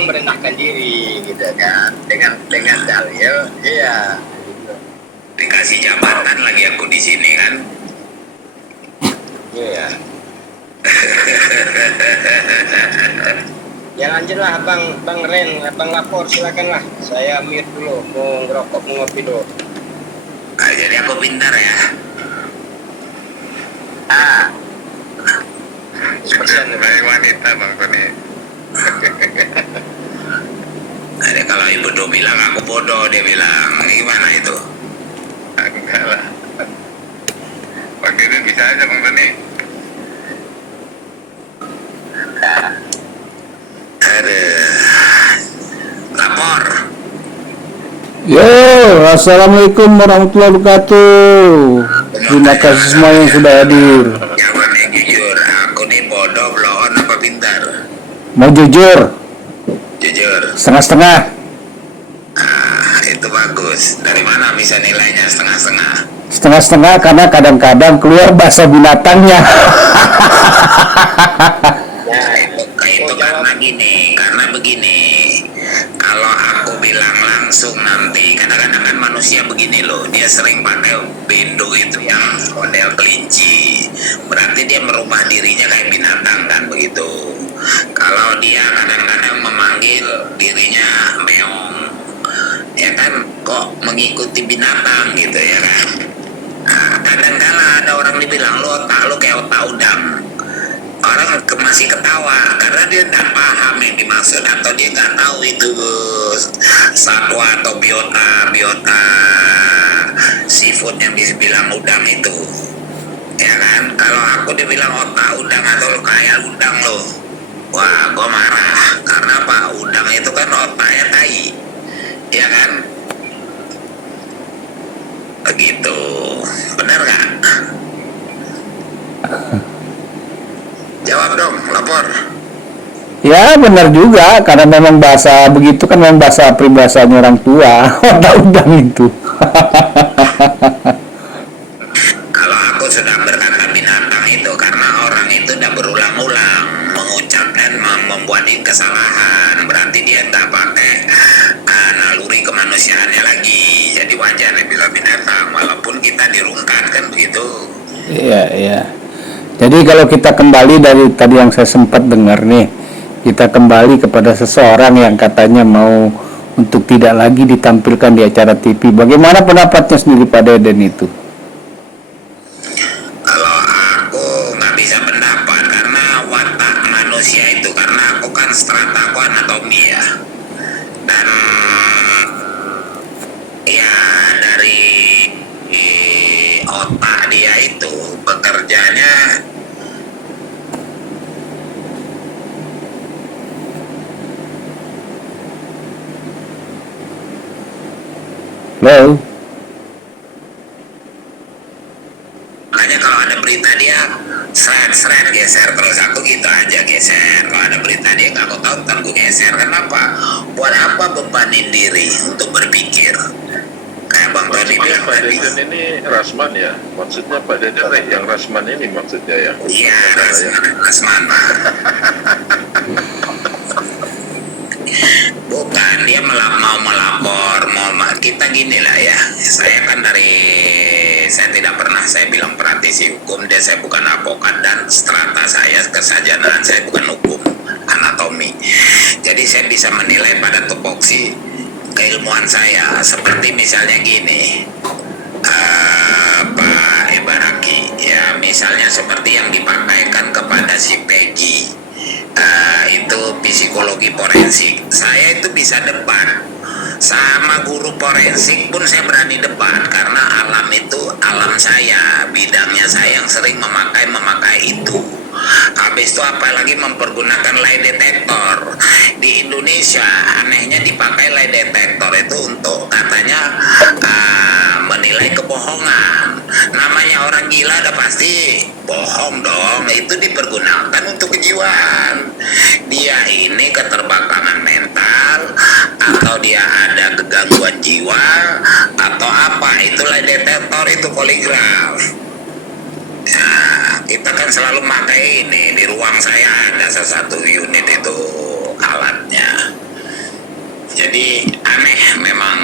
abang merendahkan diri gitu kan, dengan dalil, iya. Dikasih jabatan lagi aku di sini kan. Iya. Ya lanjutlah Bang Ren, Abang lapor silakanlah. Saya mute dulu, mau ngerokok, mau ngopi dulu. Nah, jadi aku pintar ya. Seperti wanita Bang Tony. Ada kalau ibu tuh bilang aku bodoh, dia bilang gimana itu? Enggak lah. Bang Didin bisa aja Bang Tony. Lapor. Yo, assalamualaikum warahmatullahi wabarakatuh. Terima kasih semua yang sudah hadir. Jawabannya jujur, aku nih bodoh, belon apa pintar? Mau jujur, Jujur. setengah-setengah. Itu bagus. Dari mana bisa nilainya setengah-setengah? Setengah-setengah karena kadang-kadang keluar bahasa binatangnya. Nah, itu karena begini. Kalau aku bilang langsung nanti, kadang-kadang kan manusia begini loh, dia sering pakai bendo itu yang model kelinci. Berarti dia merubah dirinya kayak binatang kan begitu. Kalau dia kadang-kadang memanggil dirinya meong, ya kan kok mengikuti binatang gitu ya kan. Nah, kadang-kala ada orang dibilang lo otak lo kayak otak udang. Orang masih ketawa karena dia tidak paham yang dimaksud atau dia nggak tahu itu satwa atau biota seafood yang dibilang udang itu, ya kan. Kalau aku dibilang otak udang atau lo kayak udang lo, wah gue marah. Karena apa? Udang itu kan otaknya tai, ya kan. Begitu, benar nggak? Jawab dong, lapor. Ya benar juga, karena memang bahasa begitu kan memang bahasa peribahasanya orang tua. Otak udang itu. Kalau aku sudah berkata binatang itu karena orang itu udah berulang-ulang mengucap dan membuat kesalahan, berarti dia nggak pakai naluri kemanusiaannya lagi, jadi wajarnya bilang binatang walaupun kita dirungkat kan begitu. Iya, iya. Jadi kalau kita kembali dari tadi yang saya sempat dengar nih, kita kembali kepada seseorang yang katanya mau untuk tidak lagi ditampilkan di acara TV. Bagaimana pendapatnya sendiri Pak Deden itu? Kalau aku nggak bisa pendapat karena watak manusia itu, karena aku kan strata, aku anatomi ya, dan ya dari otak dia itu bekerjanya. Halo? Makanya kalau ada berita dia seret geser terus, aku gitu aja geser. Kalau ada berita dia nggak aku tahu ntar gue geser. Kenapa? Buat apa bebanin diri untuk berpikir? Kayak Bang Tony bilang Pak tadi. Deden ini Rasman ya? Maksudnya Pak Deden yang Rasman ini maksudnya ya? Iya, Rasman. Bukan, dia mau melapor, kita gini lah ya. Saya kan saya tidak pernah saya bilang praktisi hukum, dan saya bukan advokat, dan strata saya kesarjanaan saya bukan hukum, anatomi. Jadi saya bisa menilai pada tupoksi keilmuan saya. Seperti misalnya gini, Pak Ibaraki, ya misalnya seperti yang dipakaikan kepada si Peggy, itu psikologi forensik. Saya itu bisa debat sama guru forensik pun saya berani debat karena alam itu alam saya, bidangnya saya yang sering memakai itu. Habis itu apalagi mempergunakan lie detektor di Indonesia. Anehnya dipakai lie detektor itu untuk katanya menilai kebohongan. Namanya orang gila udah pasti bohong dong. Itu dipergunakan untuk kejiwaan. Dia ini keterbelakangan mental atau dia ada kegangguan jiwa atau apa, itu lie detektor, itu poligraf. Ya, kita kan selalu pakai ini. Di ruang saya ada satu unit itu alatnya. Jadi aneh memang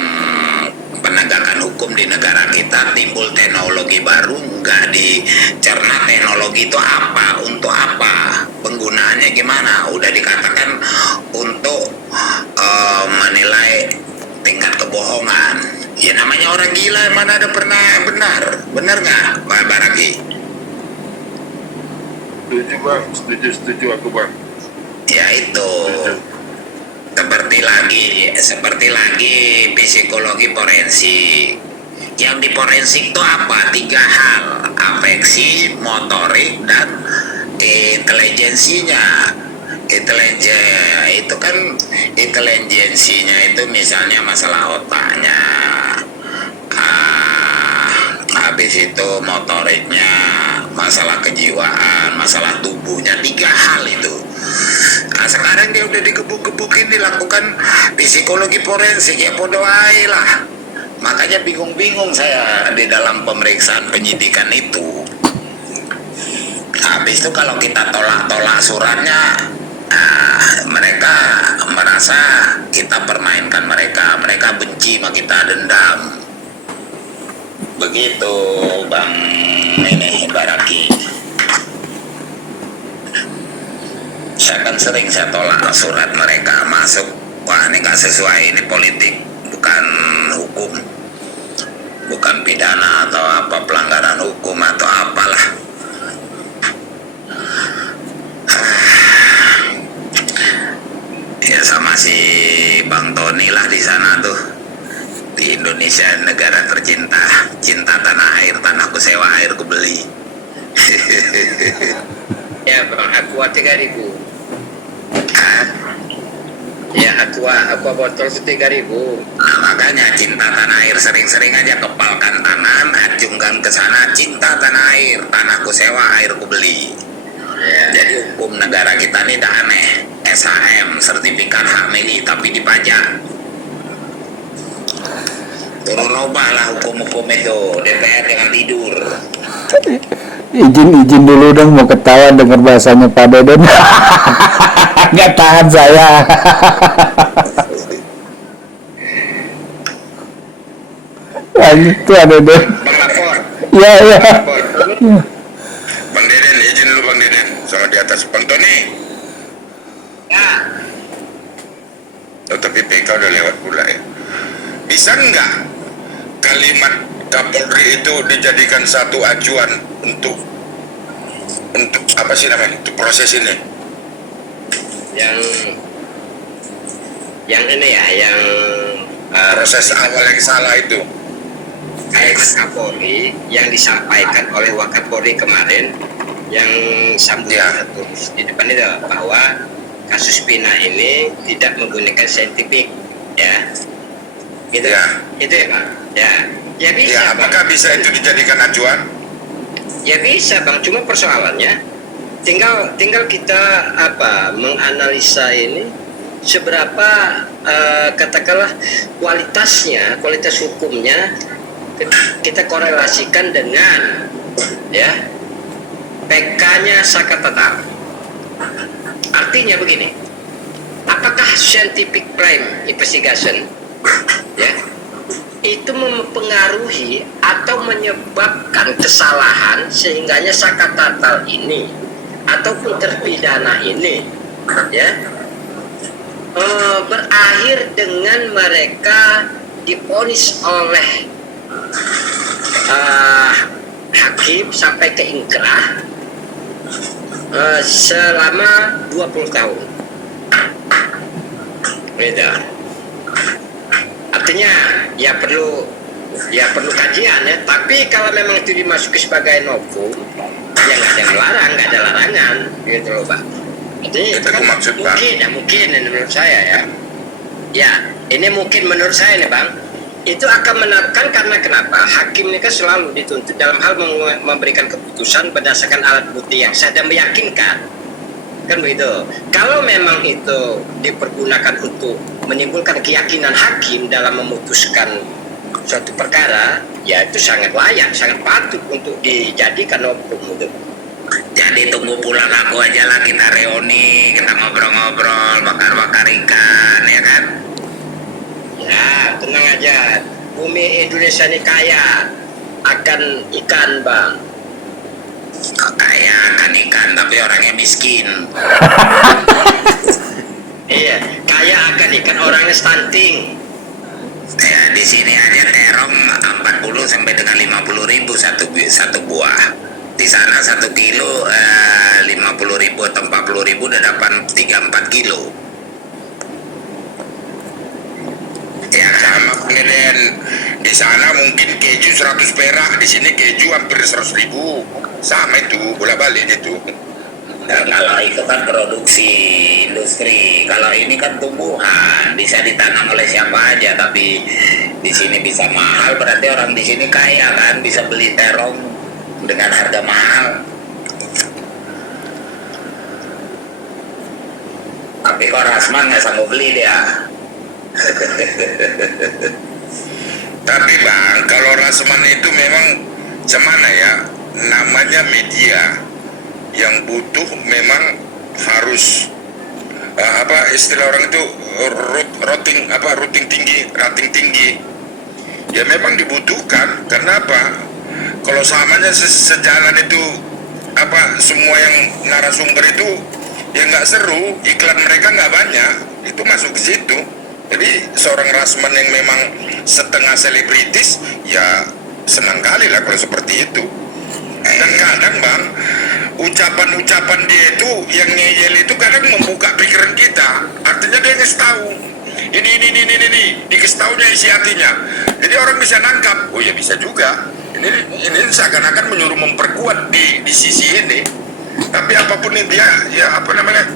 penegakan hukum di negara kita, timbul teknologi baru nggak dicerna teknologi itu apa, untuk apa, penggunaannya gimana. Udah dikatakan untuk menilai tingkat kebohongan. Ya namanya orang gila, mana ada pernah benar nggak Pak Baraki? Setuju bang, setuju aku bang. Ya itu seperti lagi psikologi forensik. Yang di forensik itu apa? 3 hal: afeksi, motorik, dan intelijensinya. Itu kan intelijensinya itu misalnya masalah otaknya, habis itu motoriknya, masalah kejiwaan, masalah tubuhnya, 3 hal itu. Nah, sekarang dia udah digebuk-gebukin, dilakukan psikologi forensik, ya bodoh aja lah. Makanya bingung-bingung saya di dalam pemeriksaan penyidikan itu. Habis itu kalau kita tolak-tolak suratnya, mereka merasa kita permainkan mereka benci sama kita, dendam. Begitu Bang ini Baraki. Saya kan sering saya tolak surat mereka masuk, wah ini nggak sesuai, ini politik, bukan hukum, bukan pidana atau apa, pelanggaran hukum atau apalah. Ya sama si Bang Tony lah di sana tuh, di Indonesia negara tercinta, cinta tanah air, tanahku sewa, airku beli. Ya Bang, Aqua 3.000. Ya Aqua botol 3.000. Nah, makanya cinta tanah air, sering-sering aja kepalkan tangan, acungkan ke sana, cinta tanah air, tanahku sewa, airku beli. Jadi hukum negara kita ini dah aneh. SHM, sertifikat hak milik, tapi dipajak. Turun ubah lah hukum-hukum itu. DPR jangan tidur. Izin dulu dong, mau ketawa dengar bahasanya Pak Deden. Nggak tahan saya. Lanjut tuh ada Deden. Bang lapor. Ya. Lapor. Bang Deden, izin dulu Bang Deden, sama di atas Bang Tony. Ya. Oh, tapi PK udah lewat pula ya. Bisa nggak kalimat Kapolri itu dijadikan satu acuan untuk apa sih namanya, untuk proses ini? Yang ini ya, yang Proses awal yang salah itu. kalimat Kapolri yang disampaikan oleh Wakapolri kemarin, yang sambutan tertulis di depan itu bahwa kasus Pina ini tidak menggunakan saintifik, ya, gitu Ya. itu ya Pak, ya bisa. Ya, Bang. apakah bisa itu dijadikan acuan? Ya bisa Bang, cuma persoalannya tinggal kita menganalisa ini seberapa katakanlah kualitas hukumnya kita korelasikan dengan ya PK-nya Sakatatal. Artinya begini, apakah scientific crime investigation ya itu mempengaruhi atau menyebabkan kesalahan sehingganya Sakatatal ini ataupun terpidana ini ya berakhir dengan mereka divonis oleh hakim sampai ke ingkrah selama 20 tahun. Beda. Artinya ya perlu kajian ya. Tapi kalau memang itu dimasuki sebagai novum, ya nggak ada yang melarang, nggak ada larangan, gitu loh Pak. Artinya Itu aku maksud, Pak. mungkin ini menurut saya ya. Ya, ini mungkin menurut saya nih Bang. Itu akan menekan karena kenapa? Hakim ini kan selalu dituntut dalam hal memberikan keputusan berdasarkan alat bukti yang sah dan meyakinkan. Kan begitu. Kalau memang itu dipergunakan untuk menimbulkan keyakinan hakim dalam memutuskan suatu perkara, ya itu sangat layak, sangat patut untuk dijadikan hukum itu. Jadi tunggu pulang aku aja lah, kita reuni, kita ngobrol-ngobrol, bakar-bakar ikan, ya kan? Indonesia ini kaya akan ikan, Bang. Kaya akan ikan tapi orangnya miskin. Iya, kaya akan ikan, orangnya stunting. Ya di sini aja terong 40 sampai dengan 50.000 satu buah. Di sana 1 kilo 50.000 atau 40.000 udah dapat 3-4 kilo. Ya sama penilaian di sana mungkin keju 100 perak, di sini keju hampir 100.000, sama itu bola balik itu. Nah, kalau itu kan produksi industri, kalau ini kan tumbuhan, bisa ditanam oleh siapa aja, tapi di sini bisa mahal, berarti orang di sini kaya kan, bisa beli terong dengan harga mahal. Tapi kok Rasman nggak sanggup beli dia. Tapi Bang, kalau Rasman itu memang cemana ya, namanya media yang butuh memang harus apa istilah orang itu rating tinggi ya, memang dibutuhkan. Kenapa? Kalau samanya sejalan itu apa, semua yang narasumber itu ya nggak seru, iklan mereka nggak banyak, itu masuk ke situ. Jadi seorang Rasman yang memang setengah selebritis ya senang kali lah kalau seperti itu. Dan kadang Bang, ucapan-ucapan dia itu yang ngeyel itu kadang membuka pikiran kita. Artinya dia ngasih tahu ini dikasih tahunya isi hatinya, jadi orang bisa nangkap. Oh ya bisa juga, ini seakan-akan menyuruh memperkuat di sisi ini. Tapi apapun itu ya apa namanya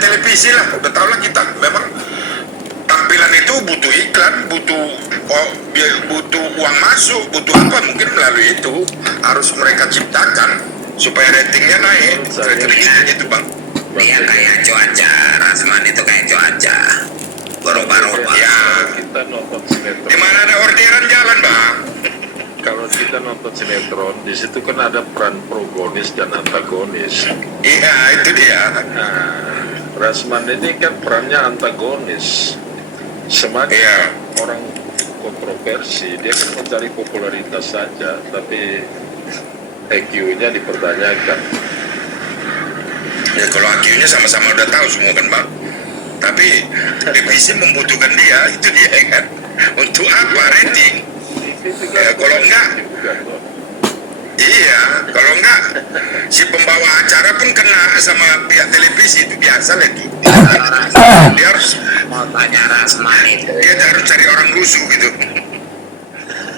televisi lah, udah tau lah kita memang tampilan itu butuh iklan, butuh uang masuk, butuh apa, mungkin melalui itu harus mereka ciptakan supaya ratingnya naik. Kira-kira gitu Bang. Dia kayak cuaca, Rasman itu kayak cuaca, berubah-ubah. Ya, Kita nonton sinetron. dimana ada orderan jalan Bang. Kalau kita nonton sinetron, di situ kan ada peran protagonis dan antagonis. Iya itu dia. Nah, Rasman ini kan perannya antagonis. Semakin Iya. orang kontroversi, dia kan mencari popularitas saja, tapi EQ-nya dipertanyakan. Ya kalau IQ-nya sama-sama udah tahu semua kan Bang. Tapi televisi membutuhkan dia, itu dia kan. Untuk apa rating? Ya, kalau enggak, iya, kalau enggak si pembawa acara pun kena sama pihak televisi, itu biasa lah itu. Dia harus Mau tanya Rasman itu, dia harus cari orang lusuh gitu.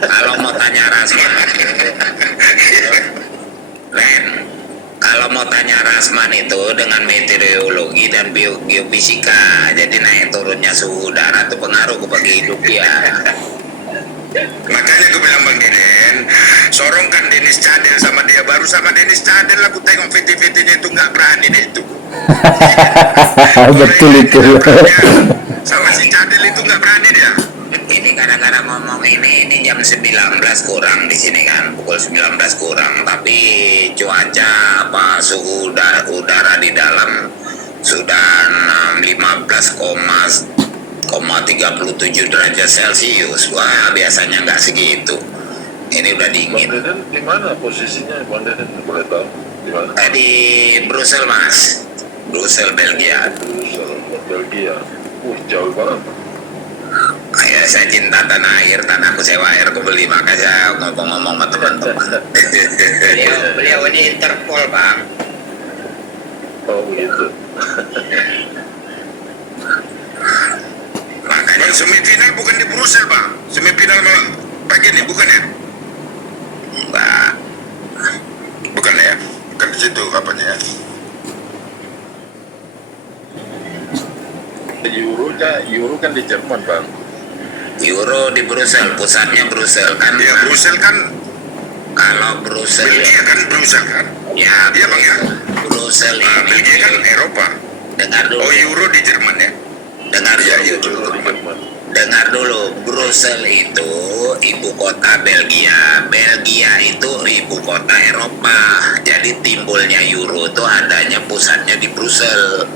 kalau mau tanya Rasman Ren, kalau mau tanya Rasman itu dengan meteorologi dan geofisika, jadi naik turunnya suhu udara itu pengaruh kepada hidup dia. Makanya gue bilang Bang Deden, sorongkan Denis Cadel sama dia, baru sama Denis Cadel aku tengok VT-VT-nya itu nggak berani deh itu. Betul itu. Sama si Cadel itu nggak berani dia. Ini kadang-kadang ngomong ini jam 19 kurang di sini kan, pukul 19 kurang, tapi cuaca apa suhu udara di dalam sudah 15,37 derajat Celcius. Wah, biasanya nggak segitu. Ini udah Bang dingin. Deden di mana posisinya, Bang Deden? Boleh tahu di mana? Tadi Brussel Mas, Brussel Belgia. Belgia. Jauh banget. Ya, saya cinta tanah air, tanahku sewa air, aku beli, makanya saya ngomong-ngomong sama teman-teman. Beliau ini Interpol Bang. Oh begitu. Makanya semifinal bukan di Brussel Bang, semifinal malah pagi ini bukan ya? Mbak, Bukan ya? Bukan di situ apanya ya? Euro kan di Jerman, Bang. Euro di Brussel, pusatnya Brussel kan. Ya Brussel kan, Kalau Brussel Belgia kan Brussel kan? ya, Iya Bang ya? Brussel Nah, Belgia kan ini Eropa. dengar dulu, Oh Euro di Jerman ya? dengar Iya, dulu, iya, Euro di Jerman. dengar dulu. Brussel itu ibu kota Belgia. Belgia itu ibu kota Eropa. Jadi timbulnya Euro itu adanya pusatnya di Brussel.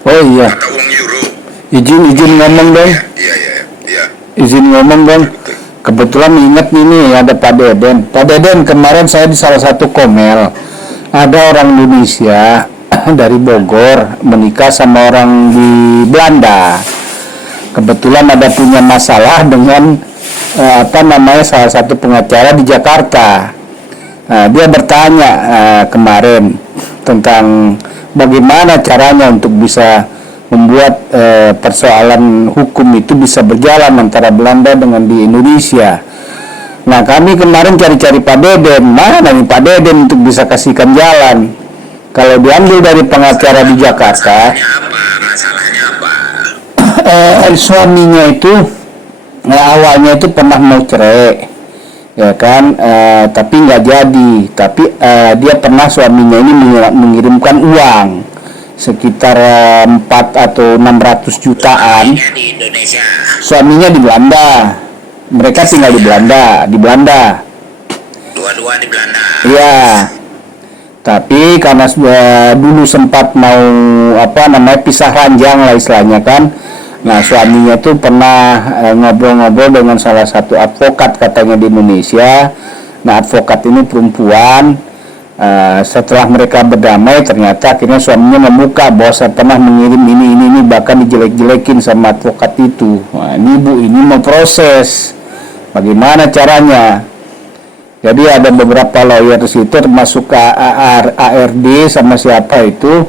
Oh iya, Mata uang Euro. izin ngomong dong. Iya. izin ngomong dong. Kebetulan ingat ini ada Pak Deden. Pak Deden, kemarin saya di salah satu komel ada orang Indonesia dari Bogor menikah sama orang di Belanda. Kebetulan ada punya masalah dengan salah satu pengacara di Jakarta. Dia bertanya kemarin tentang bagaimana caranya untuk bisa membuat persoalan hukum itu bisa berjalan antara Belanda dengan di Indonesia. Nah, kami kemarin cari-cari Pak Deden, mana nih Pak Deden untuk bisa kasihkan jalan. Kalau diambil dari pengacara di Jakarta, Masalahnya apa? Suaminya itu awalnya itu pernah mau cerai, ya kan, tapi nggak jadi. Tapi dia pernah, suaminya ini mengirimkan uang sekitar 4 atau 600 jutaan. Di Indonesia. Suaminya di Belanda, mereka tinggal di Belanda. Dua-dua di Belanda. Iya. Tapi karena dulu sempat mau pisah ranjang lah istilahnya kan. Nah, suaminya tuh pernah ngobrol-ngobrol dengan salah satu advokat katanya di Indonesia. Nah, advokat ini perempuan. Setelah mereka berdamai, ternyata akhirnya suaminya membuka bahwa saya pernah mengirim ini, bahkan dijelek-jelekin sama advokat itu. Nah, ini Bu, ini mau proses. Bagaimana caranya? Jadi ada beberapa lawyer di situ, termasuk ARD sama siapa itu.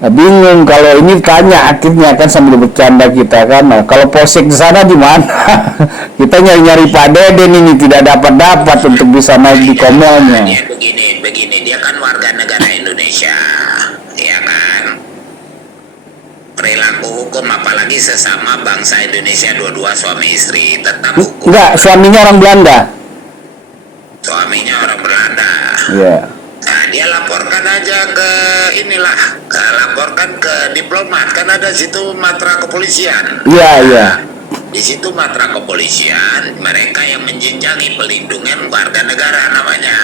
Bingung kalau ini tanya akhirnya kan sambil bercanda kita kan. Nah, kalau polsek di sana di mana? Kita nyari Pak Deden ini tidak dapat untuk bisa naik di komelnya. Dia begini, dia kan warga negara Indonesia, ya kan? Perilaku hukum apalagi sesama bangsa Indonesia, dua-dua suami istri tetap hukum. Enggak, suaminya orang Belanda. Suaminya orang Belanda. Iya. Nah, dia laporkan aja ke laporkan ke diplomat, kan ada situ matra kepolisian. Iya. Di situ matra kepolisian, mereka yang menjenjangi pelindungan warga negara namanya.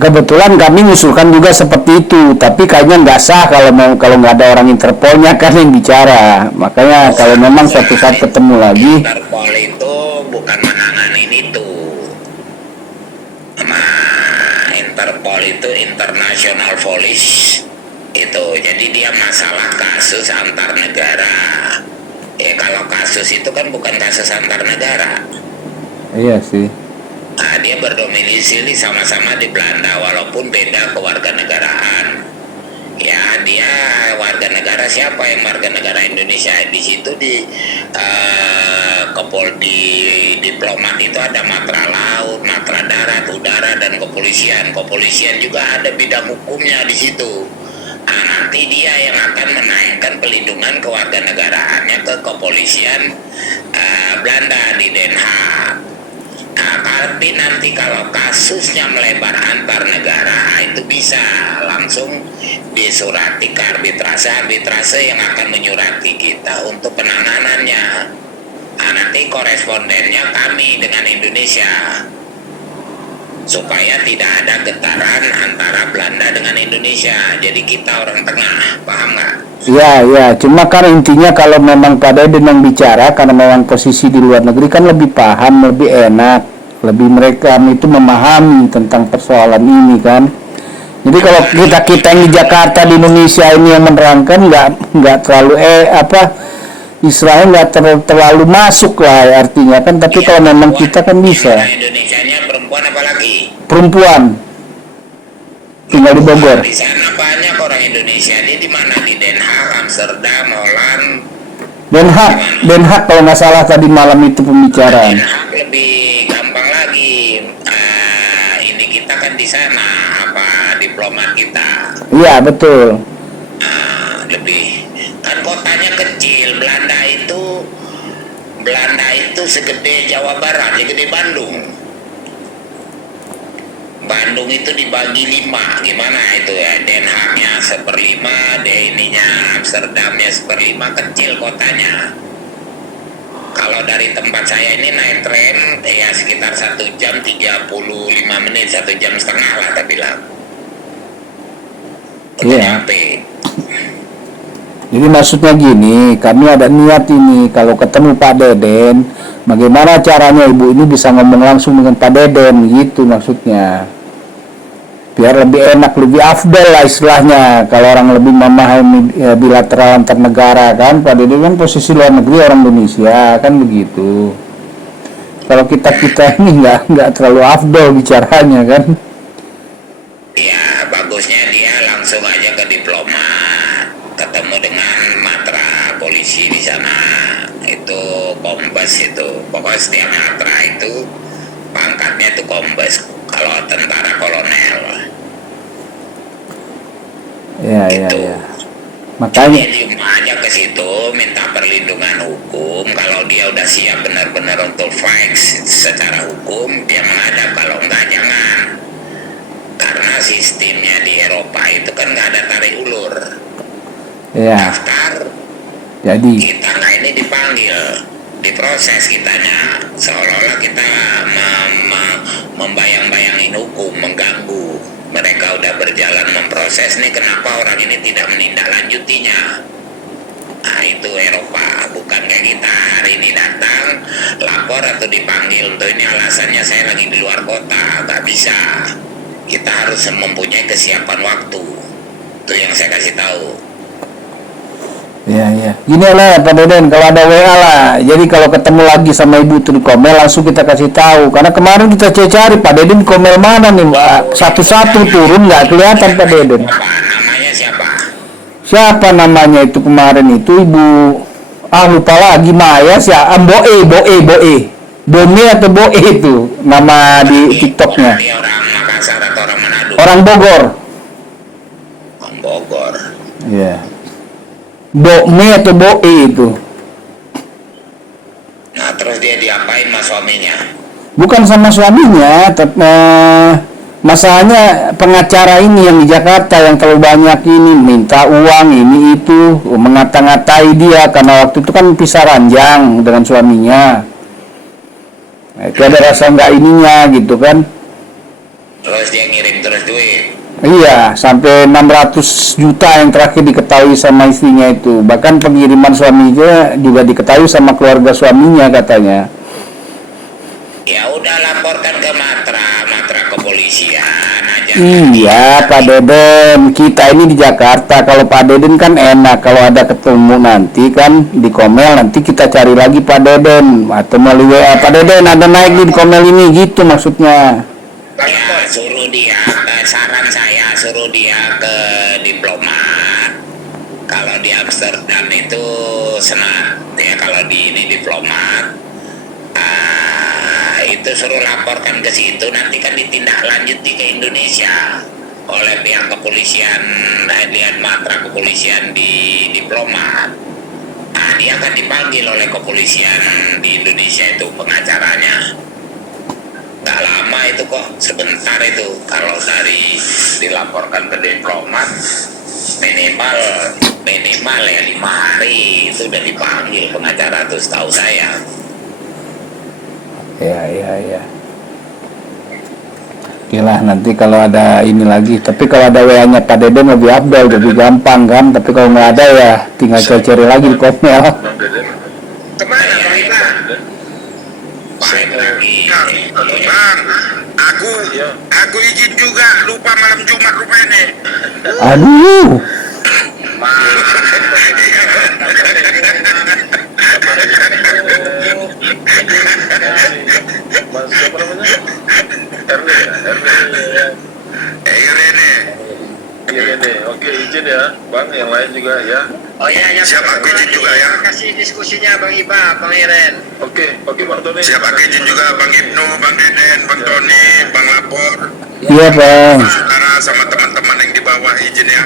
Kebetulan kami mengusulkan juga seperti itu, tapi kayaknya nggak sah kalau nggak ada orang Interpolnya kan yang bicara. Makanya kalau memang suatu saat ketemu lagi. Interpol itu bukan menanganin itu. Interpol itu International Police itu, jadi dia masalah kasus antar negara. Kalau kasus itu kan bukan kasus antar negara. Iya sih. Nah, dia berdomisili sama-sama di Belanda walaupun beda kewarganegaraan. Ya, dia warga negara siapa yang warga negara Indonesia? Di situ di diplomat itu ada matra laut, matra darat, udara, dan kepolisian. Kepolisian juga ada bidang hukumnya di situ. Nah, nanti dia yang akan menaikkan pelindungan kewarganegaraannya ke kepolisian Belanda di Den Haag. Nah, tapi nanti kalau kasusnya melebar antar negara, itu bisa langsung disurati ke arbitrase yang akan menyurati kita untuk penanganannya. Nah, nanti korespondennya kami dengan Indonesia, supaya tidak ada getaran antara Belanda dengan Indonesia. Jadi kita orang tengah, paham nggak? Iya, cuma kan intinya kalau memang Pak Deden yang bicara, karena memang posisi di luar negeri kan lebih paham, lebih enak, lebih mereka itu memahami tentang persoalan ini kan. Jadi kalau kita yang di Jakarta, di Indonesia ini yang menerangkan nggak terlalu Israel nggak terlalu masuk lah artinya kan. Tapi kalau memang kita kan bisa. Indonesianya perempuan apalagi? Perempuan tinggal di Bogor. Di sana banyak orang Indonesia. Dia di mana? Di Den Haag, Amsterdam, Holland. Den Haag kalau nggak salah tadi malam itu pembicaraan. Den Haag lebih gampang lagi. Ini kita kan di sana diplomat kita. Iya betul. Lebih kan kotanya kecil. Belanda itu segede Jawa Barat, segede Bandung. Bandung itu dibagi 5, gimana itu ya? Den Haagnya 1/5, Amsterdamnya 1/5, kecil kotanya. Kalau dari tempat saya ini naik tram ya sekitar 1 jam 35 menit, 1 jam setengah lah kita bilang. Iya. Jadi maksudnya gini, kami ada niat ini kalau ketemu Pak Deden, Bagaimana caranya ibu ini bisa ngomong langsung dengan Pak Deden gitu maksudnya, biar lebih enak, lebih afdal lah istilahnya kalau orang lebih memahami bilateral antar negara kan. Pak Deden kan posisi luar negeri, orang Indonesia kan begitu. Kalau kita ini nggak terlalu afdal bicaranya kan. Ya bagusnya dia langsung aja ke diplomat, ketemu dengan matra polisi di sana, itu kombes itu. Pokoknya setiap matra itu pangkatnya itu kombes, kalau tentara kolonel. Ya. Makanya Dia cuma aja ke situ minta perlindungan hukum. Kalau dia udah siap benar-benar untuk fight secara hukum, dia menghadap. Kalau enggak jangan. Karena sistemnya di Eropa itu kan nggak ada tarik ulur. ya, Daftar, jadi kita nggak ini dipanggil, diproses kitanya, seolah-olah kita membayang-bayangin hukum, mengganggu. Mereka udah berjalan memproses nih, kenapa orang ini tidak menindaklanjutinya? Nah itu Eropa, bukan kayak kita hari ini datang, lapor atau dipanggil untuk ini alasannya saya lagi di luar kota, nggak bisa. Kita harus mempunyai kesiapan waktu. Itu yang saya kasih tahu. ya. Gini lah Pak Deden, kalau ada WA lah. Jadi kalau ketemu lagi sama ibu tuh di Komel langsung kita kasih tahu. Karena kemarin kita cari Pak Deden Komel mana nih, Mbak? Satu-satu turun nggak kelihatan Pak Deden. Apa namanya siapa? Siapa namanya itu kemarin itu ibu? Lupa lagi Maya Boe. Bome atau Boe itu nama di TikToknya. Dia orang Makassar atau orang Manado? Orang Bogor. Orang Bogor. Iya. Bome atau Boe itu. Nah terus dia diapain sama suaminya? Bukan sama suaminya, masalahnya pengacara ini yang di Jakarta yang terlalu banyak ini minta uang ini itu, mengata-ngatai dia karena waktu itu kan pisah ranjang dengan suaminya. Itu ada rasa nggak ininya gitu kan. Terus dia ngirim terus duit. Iya, sampai 600 juta yang terakhir diketahui sama istrinya itu. Bahkan pengiriman suaminya juga diketahui sama keluarga suaminya katanya. Ya udah laporkan ke matra kepolisian aja. Iya Pak Deden, kita ini di Jakarta. Kalau Pak Deden kan enak, kalau ada ketemu nanti kan di Komel, nanti kita cari lagi Pak Deden atau melalui WA. Pak Deden ada naik di Komel ini gitu maksudnya. Ya suruh dia, saran saya suruh dia ke diplomat. Kalau di Amsterdam itu senat, ya kalau di ini diplomat. Itu suruh laporkan ke situ, nanti kan ditindaklanjuti ke Indonesia oleh pihak kepolisian, lihat matra kepolisian di diplomat. Nah, dia akan dipanggil oleh kepolisian di Indonesia itu pengacaranya. Gak lama itu kok, sebentar itu. Kalau dari dilaporkan ke diplomat minimal ya 5 hari itu udah dipanggil pengacara tuh setahu saya. Ya. Oke lah, nanti kalau ada ini lagi. Tapi kalau ada WA-nya Pak Deden lebih abdal, lebih gampang kan. Tapi kalau nggak ada ya tinggal cari lagi di Komel. Bang Deden. Kemana Bang Iba? Baik lagi. Bang, aku izin juga, lupa malam Jumat rupanya. Aduh, Mas siapa namanya? Erni ya? Erni ya. Rene, Iya Rene. Oke izin ya Bang, yang lain juga ya. Oh iya, siap aku izin juga ya. Terima kasih diskusinya Bang Iba, Bang Iren. Oke Bang Tony. Siap aku izin juga Bang Ibnu, Bang Deden, Bang Tony, Bang Lapor, iya Bang, saudara sama teman-teman yang di bawah izin ya.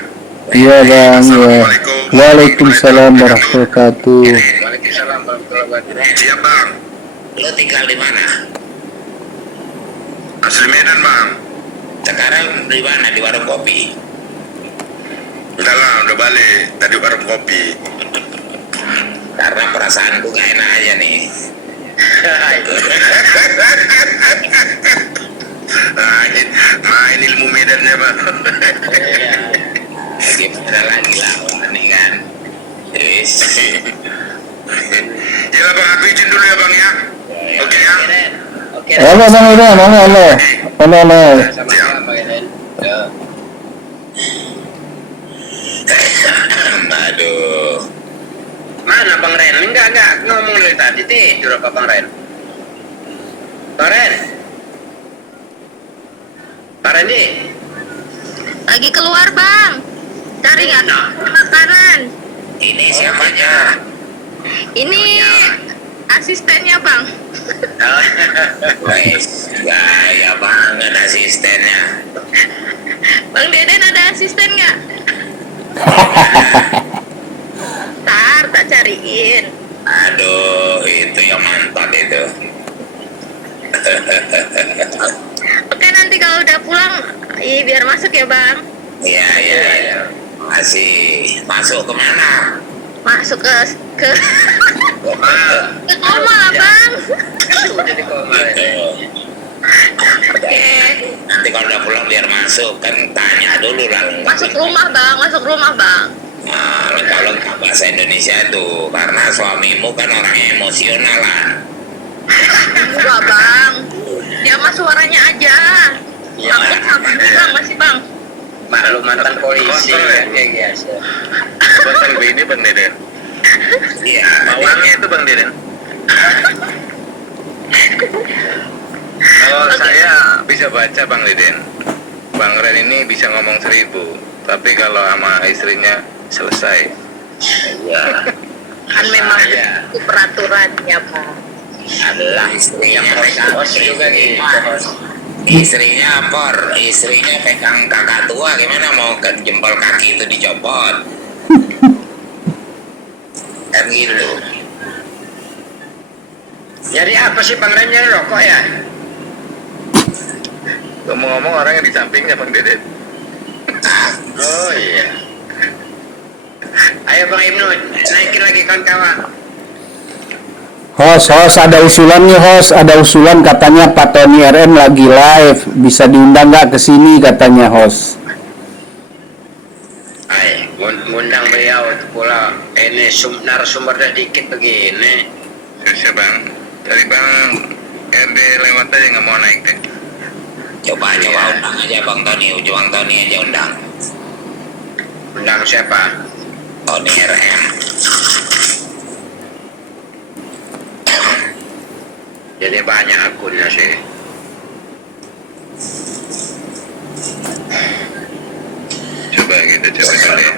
iya Bang, ya. Waalaikumsalam warahmatullahi wabarakatuh. Waalaikumsalam warahmatullahi wabarakatuh. Siap Bang, Lo tinggal di mana? asli Medan Bang. Sekarang di mana? Di warung kopi. Udah lah, udah balik, tadi warung kopi. Karena perasaanku gak enak aja nih. Main ilmu Medannya Bang. Gimana lagi lah nih kan. Yes. Ya Bang, aku izin dulu ya Bang ya. Ya Halo Bang Iden, halo. Sama-sama Bang Iden. Ya. Aduh. Mana Bang Ren? Enggak ngomong dari tadi tidur apa Bang Ren? Bang Ren? Bang Rendi? Lagi keluar bang, cari nggak makanan. Ini siapanya? Ini asistennya bang. Wes, gaya banget asistennya. Bang Deden ada asisten nggak? Tak cariin. Aduh, itu yang mantap itu. Oke nanti kalau udah pulang, biar masuk ya bang. Iya. Masih masuk kemana? Masuk ke Koma. ke koma bang. Sudah di koma. Oke. Nanti kalau udah pulang biar masuk, kan tanya dulu lah. Masuk rumah bang. Nah, kalau nggak bahasa Indonesia tuh, karena suamimu kan orang emosionalan. Enggak bang. Dia mah suaranya aja. Ya, Bang masih bang. maklum mantan polisi ya, kayak biasa. Bang ini Bang Deden. Iya. Bawangnya itu Bang Deden. Kalau saya bisa baca Bang Deden, Bang Ren ini bisa ngomong 1000, tapi kalau sama istrinya selesai. Iya. Kan memang Ya. itu peraturannya bang. Adalah istrinya pegang Bos juga gitu. istrinya pegang kakak tua, gimana mau ke jempol kaki itu dicopot? Kan gitu. Jadi apa sih Bang Ren, nyari rokok ya? Ngomong-ngomong orangnya di sampingnya Bang Deden. Oh iya. Ayo Bang Ibnu, naikin lagi kawan-kawan. Host, ada usulan nih ada usulan katanya Pak Tony RM lagi live, bisa diundang nggak ke sini katanya host. Ay, ngundang beliau itu pula. Ini narasumber dikit begini. Bisa Bang. Tadi Bang RD lewat aja nggak mau naik deh. Coba undang aja Bang Tony aja undang. Undang siapa? Tony RM. Jadi banyak akunnya sih. Coba kita coba dulu ya.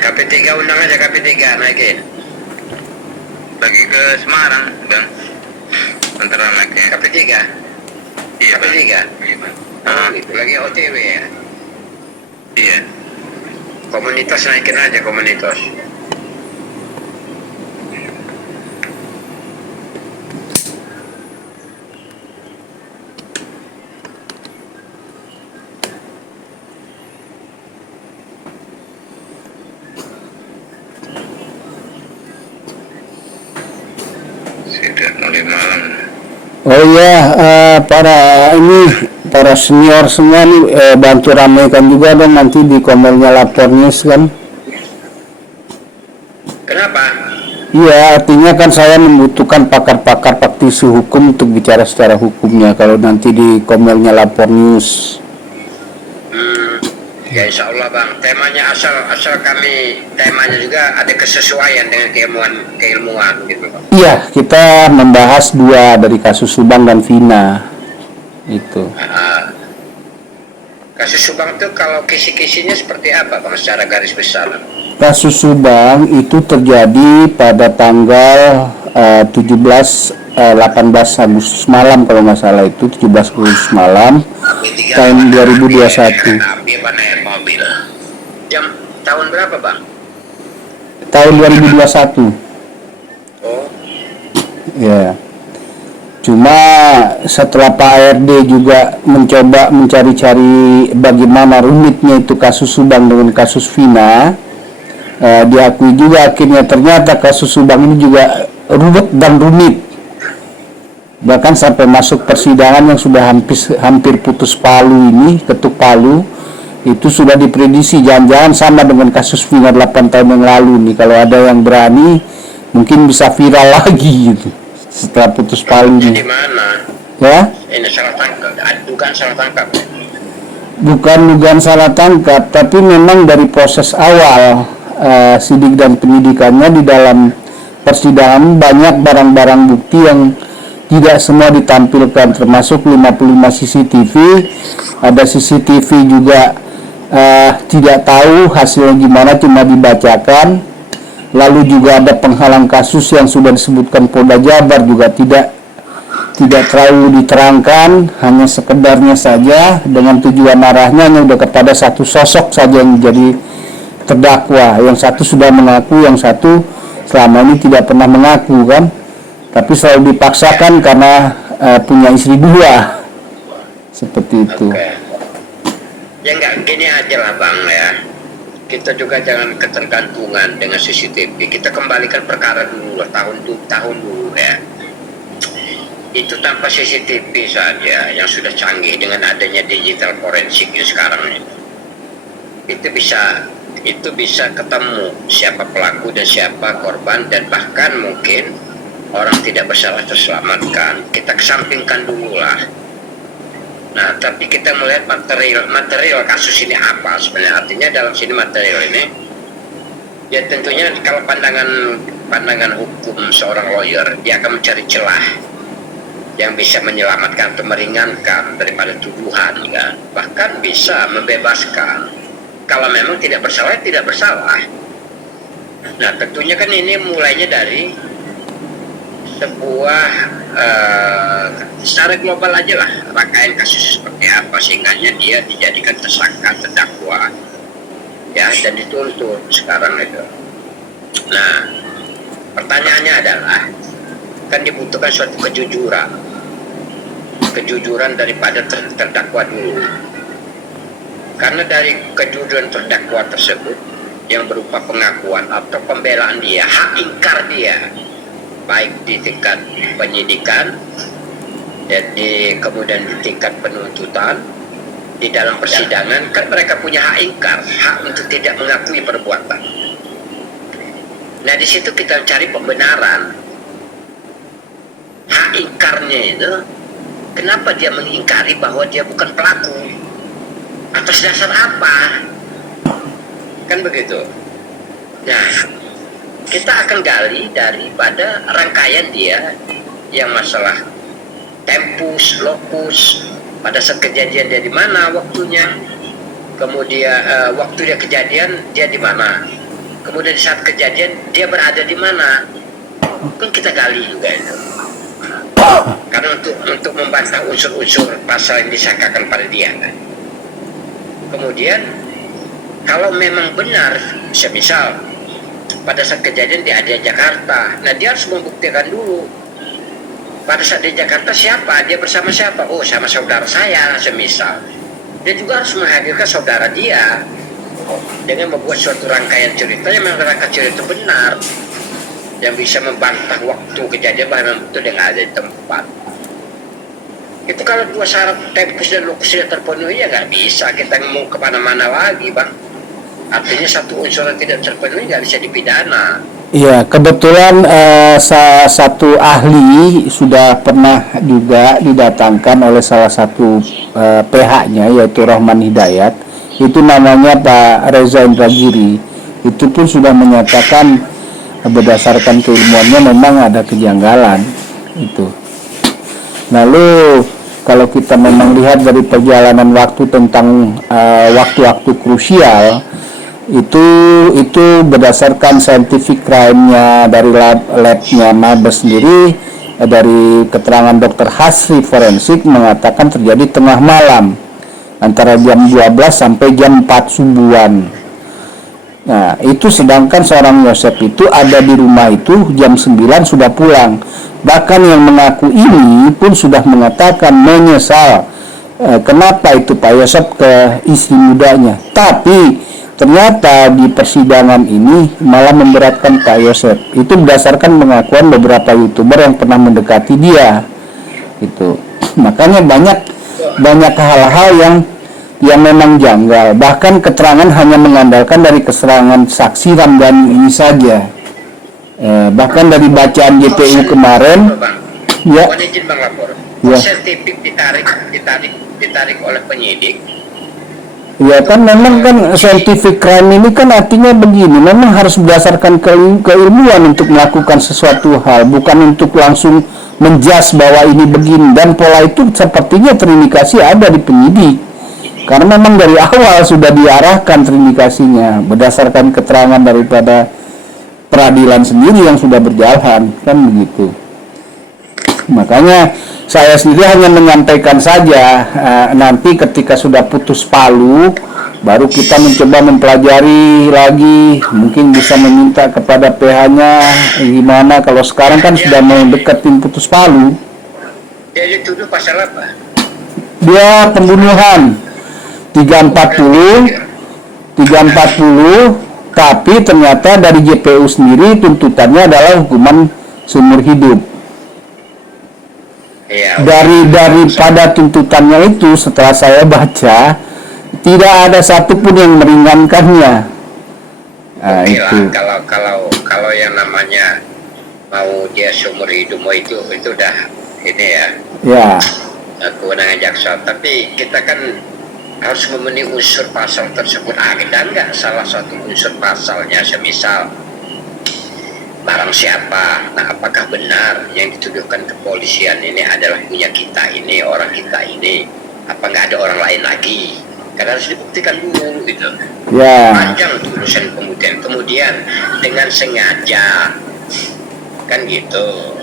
KP3 undang aja KP3 naikin. Lagi ke Semarang Bang. Bentar lagi. KP3. Iya Bang. KP3. Iya, Bang. Oh, gitu. Lagi OTW ya. Iya. Komunitas naikin aja komunitas. Sudah mulai malam. Oh iya, para senior semua nih bantu ramaikan juga dong nanti di komennya Lapor News kan. Kenapa? Iya, artinya kan saya membutuhkan pakar-pakar praktisi hukum untuk bicara secara hukumnya kalau nanti di komennya Lapor News. Ya insya Allah Bang, temanya asal kami temanya juga ada kesesuaian dengan keilmuan gitu Bang. Iya, kita membahas dua dari kasus Subang dan Vina. Itu. Kasus Subang itu kalau kisi-kisinya seperti apa Bang secara garis besar? Kasus Subang itu terjadi pada tanggal 18 Agustus malam kalau nggak salah, itu 17 Agustus malam tahun 2021. Mobil. Jam tahun berapa Bang? Tahun 2021. Oh, Ya. Cuma setelah Pak ARD juga mencoba mencari-cari bagaimana rumitnya itu kasus Subang dengan kasus Vina, diakui juga akhirnya ternyata kasus Subang ini juga ruwet dan rumit. Bahkan sampai masuk persidangan yang sudah hampir putus palu ini, ketuk palu, itu sudah diprediksi jangan-jangan sama dengan kasus Vina 8 tahun yang lalu nih. Kalau ada yang berani mungkin bisa viral lagi gitu setelah putus palu Di nih. mana? Ya, Ini salah tangkap, dugaan salah tangkap. bukan dugaan salah tangkap, tapi memang dari proses awal sidik dan penyidikannya di dalam persidangan banyak barang-barang bukti yang tidak semua ditampilkan, termasuk 55 CCTV. Ada CCTV juga tidak tahu hasilnya gimana, cuma dibacakan. Lalu juga ada penghalang kasus yang sudah disebutkan Polda Jabar juga tidak terlalu diterangkan, hanya sekedarnya saja dengan tujuan arahnya hanya udah kepada satu sosok saja yang menjadi terdakwa. Yang satu sudah mengaku, yang satu selama ini tidak pernah mengaku kan, tapi selalu dipaksakan karena punya istri dua, seperti itu. Oke. Ya enggak, gini aja lah Bang ya. Kita juga jangan ketergantungan dengan CCTV. Kita kembalikan perkara dulu lah, tahun dulu ya. Itu tanpa CCTV saja yang sudah canggih dengan adanya digital forensik yang sekarang ini. Itu bisa ketemu siapa pelaku dan siapa korban, dan bahkan mungkin orang tidak bersalah terselamatkan. Kita kesampingkan dulu lah. Nah, tapi kita melihat material kasus ini apa sebenarnya. Artinya dalam sini material ini, ya tentunya kalau pandangan hukum seorang lawyer, dia akan mencari celah yang bisa menyelamatkan atau meringankan daripada tuduhan kan, bahkan bisa membebaskan kalau memang tidak bersalah. Nah, tentunya kan ini mulainya dari sebuah secara global aja lah, rangkaian kasus seperti apa sehingga dia dijadikan tersangka, terdakwa ya, dan dituntut sekarang itu. Nah, pertanyaannya adalah kan dibutuhkan suatu kejujuran daripada terdakwa dulu, karena dari kejujuran terdakwa tersebut yang berupa pengakuan atau pembelaan dia, hak ingkar dia, baik di tingkat penyidikan, kemudian di tingkat penuntutan, di dalam persidangan, kan mereka punya hak ingkar, hak untuk tidak mengakui perbuatan. Nah, di situ kita cari pembenaran hak ingkarnya itu. Kenapa dia mengingkari bahwa dia bukan pelaku? Atas dasar apa? Kan begitu. Nah, kita akan gali daripada rangkaian dia yang masalah tempus, lokus, pada saat kejadian dia di mana waktunya, kemudian waktu dia kejadian dia di mana, kemudian saat kejadian dia berada di mana, kan kita gali juga itu. Karena untuk membantah unsur-unsur pasal yang disangkakan pada dia kan. Kemudian kalau memang benar, semisal pada saat kejadian dia ada di Jakarta, nah dia harus membuktikan dulu pada saat di Jakarta siapa, dia bersama siapa. Oh, sama saudara saya semisal. Dia juga harus menghadirkan saudara dia dengan membuat suatu rangkaian cerita yang memang rangkaian cerita benar, yang bisa membantah waktu kejadian bahwa betul dia nggak ada di tempat. Itu kalau dua syarat tempus dan lokus tidak terpenuhi, ya nggak bisa kita mau kemana-mana lagi Bang. Artinya satu unsur yang tidak terpenuhi nggak bisa dipidana. Iya, kebetulan salah satu ahli sudah pernah juga didatangkan oleh salah satu PH-nya, yaitu Rahman Hidayat. Itu namanya Pak Reza Indragiri. Itu pun sudah menyatakan berdasarkan keilmuannya memang ada kejanggalan itu. Lalu kalau kita memang lihat dari perjalanan waktu tentang waktu-waktu krusial, itu berdasarkan scientific crime-nya dari labnya Mabes sendiri, dari keterangan dokter Hasri forensik mengatakan terjadi tengah malam antara jam 12 sampai jam 4 subuhan. Nah, itu sedangkan seorang Yosep itu ada di rumah itu jam 9 sudah pulang. Bahkan yang mengaku ini pun sudah mengatakan menyesal kenapa itu Pak Yosep ke istri mudanya. Tapi ternyata di persidangan ini malah memberatkan Pak Yosep. Itu berdasarkan pengakuan beberapa YouTuber yang pernah mendekati dia. Gitu. Makanya banyak hal-hal yang memang janggal. Bahkan keterangan hanya mengandalkan dari keterangan saksi Ramdhani ini saja. Bahkan dari bacaan JPU kemarin, Bang. ya, Mohon izin Bang lapor. Ya. Sertifik ditarik oleh penyidik. ya kan memang kan scientific crime ini kan artinya begini, memang harus berdasarkan keilmuan untuk melakukan sesuatu hal, bukan untuk langsung menjas bahwa ini begini, dan pola itu sepertinya terindikasi ada di penyidik. Karena memang dari awal sudah diarahkan terindikasinya berdasarkan keterangan daripada peradilan sendiri yang sudah berjalan, kan begitu. Makanya saya sendiri hanya menyampaikan saja, nanti ketika sudah putus palu baru kita mencoba mempelajari lagi, mungkin bisa meminta kepada PH-nya gimana. Kalau sekarang kan sudah mau deketin putus palu, Dia dituduh pasal apa? dia pembunuhan 340, tapi ternyata dari JPU sendiri tuntutannya adalah hukuman seumur hidup. Iya. Daripada tuntutannya itu, setelah saya baca, tidak ada satupun yang meringankannya. Nah, Oke itu. lah, kalau yang namanya mau dia seumur hidup mau itu udah ini ya Ya, kewenangan jaksa. Tapi kita kan harus memenuhi unsur pasal tersebut. Ada nggak salah satu unsur pasalnya, semisal barang siapa, nah apakah benar yang dituduhkan kepolisian ini adalah punya kita ini, orang kita ini, apa nggak ada orang lain lagi, karena harus dibuktikan dulu gitu. ya, Panjang tuh urusan kemudian dengan sengaja kan gitu,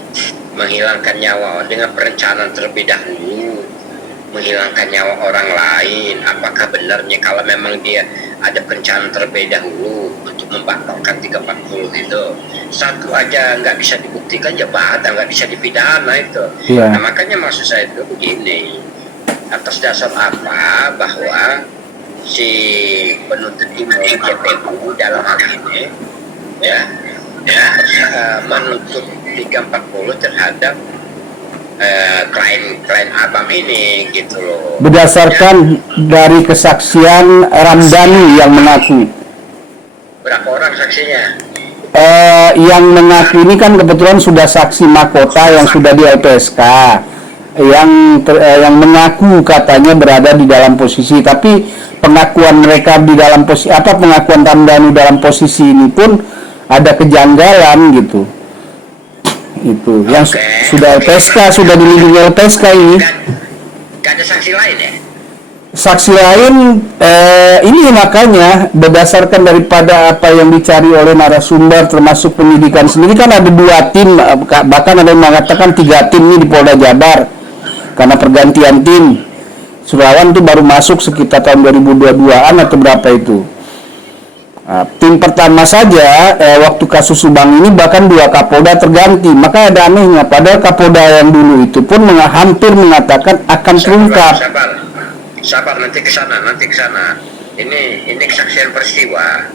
menghilangkan nyawa dengan perencanaan terlebih dahulu, menghilangkan nyawa orang lain. Apakah benarnya kalau memang dia ada perencanaan terlebih dahulu untuk membatalkan 340 itu, satu aja nggak bisa dibuktikan ya batal, nggak bisa dipidana itu. Iya. Nah, makanya maksud saya itu begini, atas dasar apa bahwa si penuntut umum JPU dalam hal ini menuntut 340 terhadap klien abang ini gitu loh. berdasarkan dari kesaksian Ramdhani yang mengaku. Berapa orang saksinya? Yang mengaku ini kan kebetulan sudah saksi mahkota yang sudah di LPSK, yang mengaku katanya berada di dalam posisi, tapi pengakuan mereka di dalam posisi pengakuan Ramdhani dalam posisi ini pun ada kejanggalan gitu. Itu yang sudah LPSK, sudah dilindungi LPSK ini. Gak ada saksi lain ya? Saksi lain ini makanya berdasarkan daripada apa yang dicari oleh narasumber termasuk penyidikan sendiri, kan ada 2 tim, bahkan ada yang mengatakan 3 tim ini di Polda Jabar karena pergantian tim. Surawan itu baru masuk sekitar tahun 2022an atau berapa itu. Tim pertama saja waktu kasus Subang ini bahkan 2 Kapolda terganti. Maka ada anehnya, padahal Kapolda yang dulu itu pun hampir mengatakan akan terungkap. Sabar, nanti ke sana. Ini kesaksian peristiwa.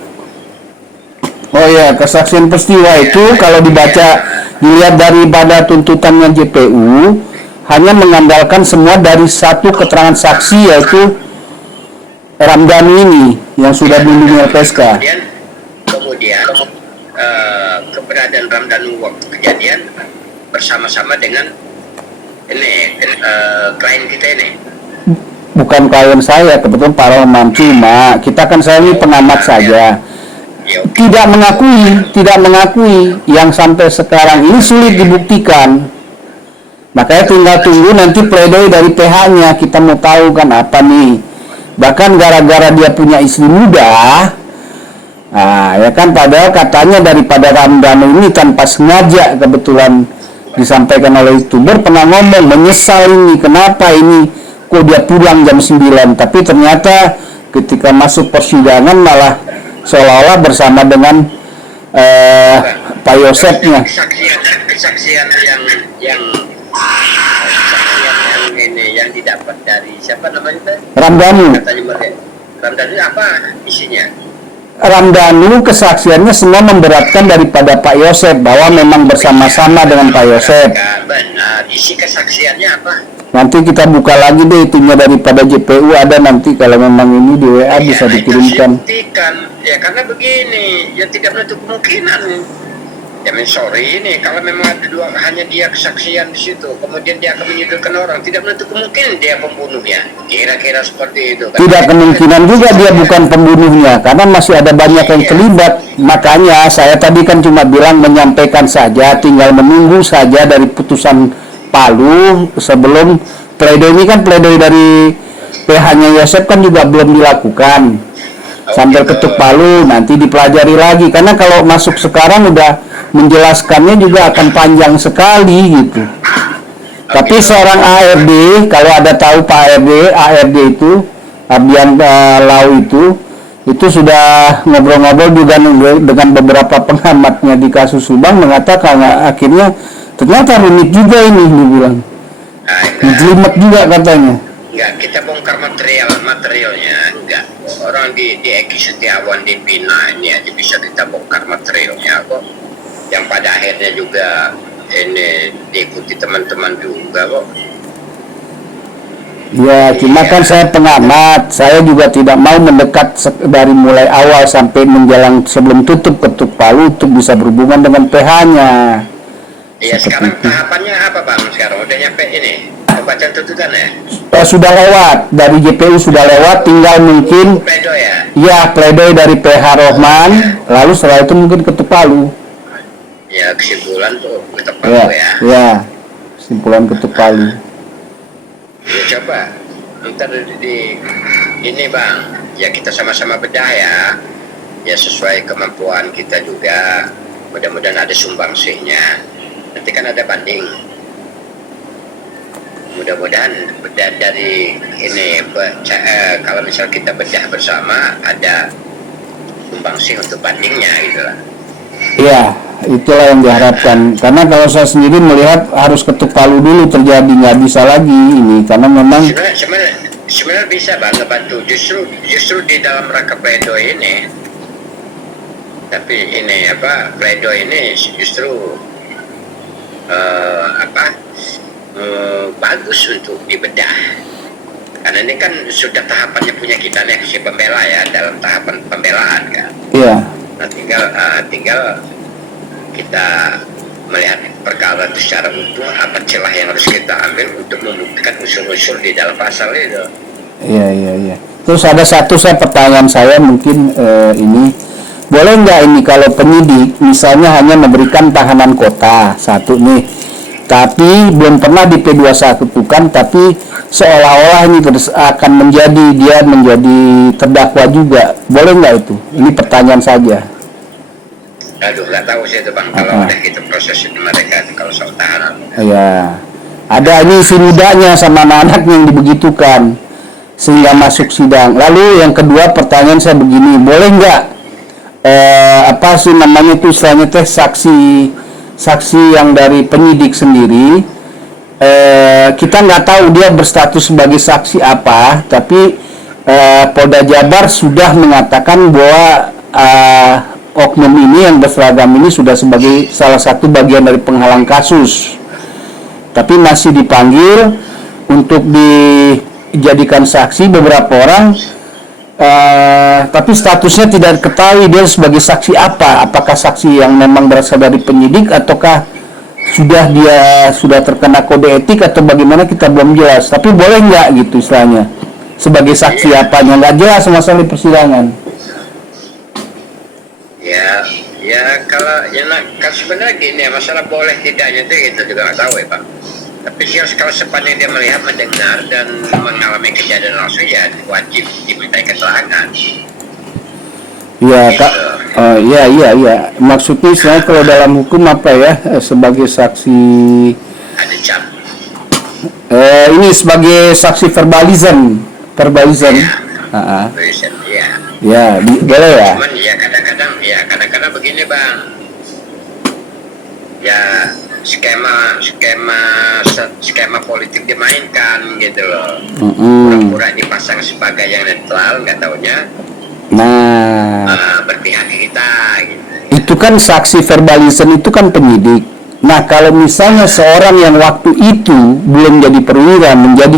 Oh ya, kesaksian peristiwa itu kalau dilihat daripada tuntutannya JPU hanya mengandalkan semua dari satu keterangan saksi, yaitu Ramdhani ini yang sudah dilindungi LPSK. Kemudian keberadaan Ramdhani waktu kejadian bersama-sama dengan ini klien kita ini. Bukan klien saya, kebetulan Parlemen, cuma kita kan, saya ini pengamat saja. Tidak mengakui yang sampai sekarang ini sulit dibuktikan. Makanya tinggal tunggu nanti pledoi dari PH-nya, kita mau tahu kan apa nih. Bahkan gara-gara dia punya istri muda, ya kan, padahal katanya daripada Ramdhani ini tanpa sengaja kebetulan disampaikan oleh YouTuber pernah ngomong menyesal ini, kenapa ini kok dia pulang jam 9, tapi ternyata ketika masuk persidangan malah seolah-olah bersama dengan Pak Yosefnya. Kesaksian yang ini yang didapat dari siapa namanya tadi? Ramdhani. Katanya mereka. Ramdhani apa isinya? Ramdhanu kesaksiannya semua memberatkan daripada Pak Yosep, bahwa memang bersama-sama dengan Pak Yosep. Enggak benar. Isi kesaksiannya apa? Nanti kita buka lagi deh itunya daripada JPU, ada nanti kalau memang ini di WA bisa itu dikirimkan. buktikan. Ya karena begini, ya tidak menutup kemungkinan. Ya sorry ini kalau memang ada hanya dia kesaksian di situ, kemudian dia akan menyudutkan orang, tidak menutup kemungkinan dia pembunuhnya. Kira-kira seperti itu. Tidak kemungkinan juga dia bukan pembunuhnya, karena masih ada banyak yang terlibat. Makanya saya tadi kan cuma bilang menyampaikan saja, tinggal menunggu saja dari putusan Palu sebelum pledoi. Ini kan pledoi dari PH-nya Yosep kan juga belum dilakukan. Sambil ketuk Palu nanti dipelajari lagi, karena kalau masuk sekarang udah menjelaskannya juga akan panjang sekali gitu. Tapi seorang ARD, kalau ada tahu Pak ARD itu Ardian Lau itu sudah ngobrol-ngobrol juga dengan beberapa pengamatnya di kasus Subang, mengatakan akhirnya ternyata rumit juga ini, dibilang jelimet juga katanya. Enggak, kita bongkar materialnya enggak. Orang di Eki Setiawan di Pina ini aja bisa kita bongkar materialnya kok. Yang pada akhirnya juga ini diikuti teman-teman juga kok. Ya, cuma kan saya pengamat, saya juga tidak mau mendekat dari mulai awal sampai menjelang sebelum tutup ketuk Palu untuk bisa berhubungan dengan PH-nya. Iya, sekarang tahapannya apa Bang? Sekarang udah nyampe ini pembacaan tuntutan ya? Sudah lewat, dari JPU sudah lewat, tinggal mungkin Pledoi ya? ya pledoi dari PH Rohman, lalu setelah itu mungkin ketuk Palu. Ya, kesimpulan tuh ketuk Ya, Palu ya. ya, kesimpulan ketuk Palu. Ya coba ntar ini Bang, ya kita sama-sama bedah ya sesuai kemampuan kita juga, mudah-mudahan ada sumbangsihnya. Nanti kan ada banding, mudah-mudahan bedah dari ini kalau misal kita bedah bersama ada sumbangsih untuk bandingnya gitu lah. Iya, itulah yang diharapkan. Karena kalau saya sendiri melihat harus ketuk Palu dulu terjadi, nggak bisa lagi ini, karena memang Sebenarnya bisa Bang ngebantu justru di dalam rangka pledoi ini. Tapi ini pledoi ini justru bagus untuk dibedah. Karena ini kan sudah tahapannya punya kita nih si pembela ya, dalam tahapan pembelaan kan. iya. Nah, tinggal kita melihat perkara itu secara utuh, apa celah yang harus kita ambil untuk membuktikan unsur-unsur di dalam pasal itu. Iya. Terus ada satu pertanyaan saya mungkin ini, boleh nggak ini kalau penyidik misalnya hanya memberikan tahanan kota satu nih, tapi belum pernah di P21-kan, tapi seolah-olah ini akan menjadi terdakwa juga, boleh nggak itu? Ini pertanyaan saja. Aduh, nggak tahu sih itu Bang, kalau udah gitu proses itu mereka kalau soal tahanan. Iya, ada ini si mudanya sama anak yang dibegitukan sehingga masuk sidang. Lalu yang kedua pertanyaan saya begini, boleh nggak apa sih namanya itu istilahnya teh saksi yang dari penyidik sendiri, kita nggak tahu dia berstatus sebagai saksi apa, tapi Polda Jabar sudah mengatakan bahwa oknum ini yang berseragam ini sudah sebagai salah satu bagian dari penghalang kasus, tapi masih dipanggil untuk dijadikan saksi beberapa orang, tapi statusnya tidak diketahui dia sebagai saksi apa, apakah saksi yang memang berasal dari penyidik ataukah sudah terkena kode etik atau bagaimana, kita belum jelas. Tapi boleh nggak gitu istilahnya sebagai saksi apanya, nggak jelas masalah di persidangan. Ya kalau kan sebenarnya gini ya, masalah boleh tidaknya itu kita juga nggak tahu ya Pak. Tapi kalau sepanjang dia melihat, mendengar dan mengalami kejadian langsung, ya wajib dimintai keterangan. Iya Kak, iya. Maksudnya istilahnya kalau dalam hukum apa ya, sebagai saksi Ada cap. Ini sebagai saksi verbalism. Ya. Ya, boleh ya. Cuman kadang-kadang begini Bang. Ya skema politik dimainkan gitu loh. Pura-pura dipasang sebagai yang netral, nggak taunya Nah, berpihak ke kita gitu. itu kan saksi verbalism itu kan penyidik. Nah, kalau misalnya seorang yang waktu itu belum jadi perwira menjadi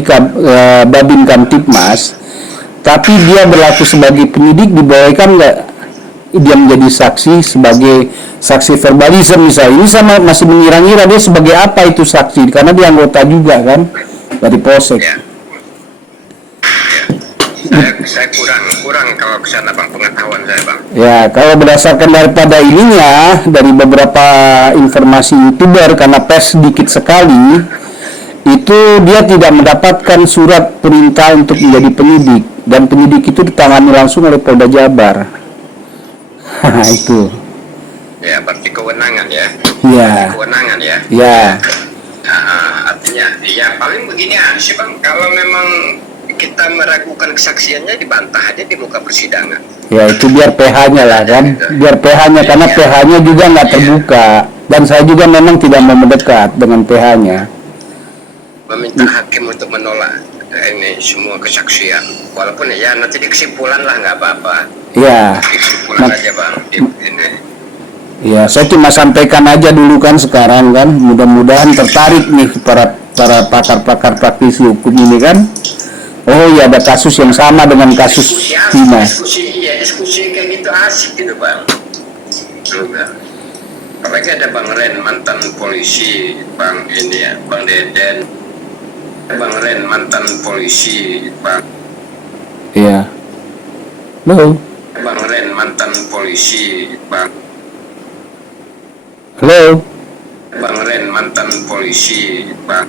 Babin Kamtipmas, tapi dia berlaku sebagai penyidik, dibolehkan nggak dia menjadi saksi sebagai saksi verbalism misalnya? Ini sama masih mengira-ngira dia sebagai apa itu saksi, karena dia anggota juga kan dari Polsek. Ya. Saya kurang kalau kesana bang, pengetahuan saya bang. Ya, kalau berdasarkan daripada ininya, dari beberapa informasi YouTuber, karena pers sedikit sekali, itu dia tidak mendapatkan surat perintah untuk menjadi penyidik, dan penyidik itu ditangani langsung oleh Polda Jabar. Itu. Ya, berarti kewenangan ya. Ya. Kewenangan ya. Ya. Artinya, ya paling begini sih bang, kalau memang kita meragukan kesaksiannya dibantah aja di muka persidangan. Ya, itu biar PH-nya lah kan, biar PH-nya, karena PH-nya juga nggak terbuka, dan saya juga memang tidak mau mendekat dengan PH-nya. Meminta hakim untuk menolak ini semua kesaksian, walaupun ya nanti di kesimpulan lah, nggak apa-apa. Ya. Di kesimpulan aja bang. Ini. Ya, saya cuma sampaikan aja dulu kan sekarang kan, mudah-mudahan tertarik nih para pakar-pakar praktisi hukum ini kan. Oh iya, ada kasus yang sama dengan kasus Tina. Diskusi kayak gitu asik gitu bang. Juga. Apalagi ada Bang Ren mantan polisi, Bang ini ya, Bang Deden. Bang Ren mantan polisi, Bang. Iya. Halo. Bang Ren mantan polisi, Bang. Halo. Bang Ren mantan polisi, Bang.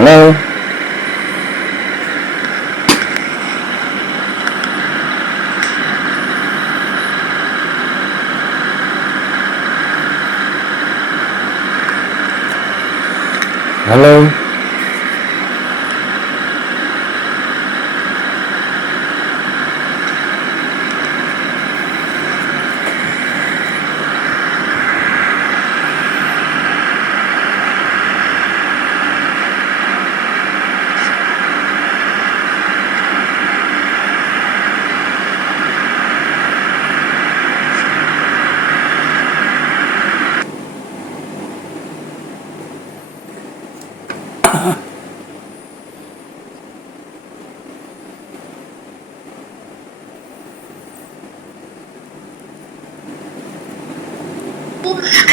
Halo. Halo.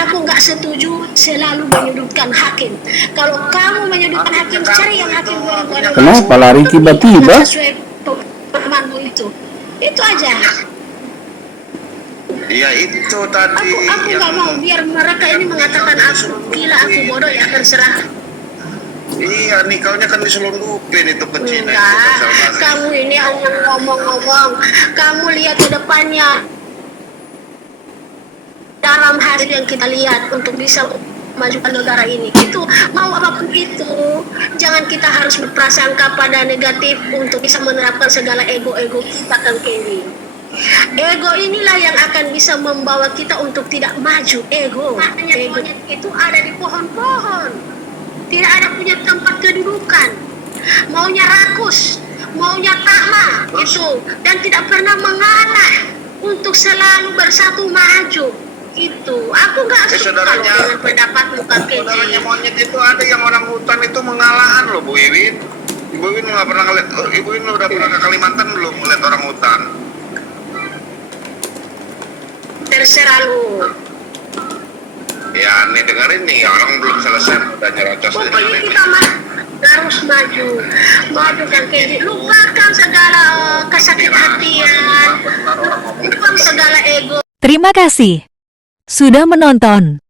Aku nggak setuju selalu menyudutkan hakim. Kalau kamu menyudutkan hakim, cari yang hakim boleh. Kenapa lari tiba-tiba? Sesuai pemahamanmu itu aja. Ya itu tadi. Aku nggak mau biar mereka ini mengatakan aku gila, aku bodoh, ya terserah. Iya, nikelnya kan diselundupin itu ke Cina. Enggak, kamu ini ngomong-ngomong, kamu lihat ke depannya. Dalam hari yang kita lihat untuk bisa majukan negara ini, itu mau apapun itu, jangan kita harus berprasangka pada negatif untuk bisa menerapkan segala ego-ego kita, Kang Kevin. Ego inilah yang akan bisa membawa kita untuk tidak maju. Ego itu ada di pohon-pohon, tidak ada punya tempat kedudukan, maunya rakus, maunya takma itu, dan tidak pernah mengalah untuk selalu bersatu maju. Itu aku nggak suka kalau dengan pendapatmu, Kang Keji. Saudaranya monyet itu ada yang orang hutan itu mengalahan loh, Bu Iwin. Ibu Iwin nggak pernah ngeliat, Ibu Iwin udah pernah ke Kalimantan belum ngeliat orang hutan? Terserah lu. Ya, nih dengerin nih, orang belum selesai udah nyerocos. Pokoknya kita harus maju, Kang Keji. Lupakan segala kesakit hatian, lupakan segala ego. Terima kasih sudah menonton.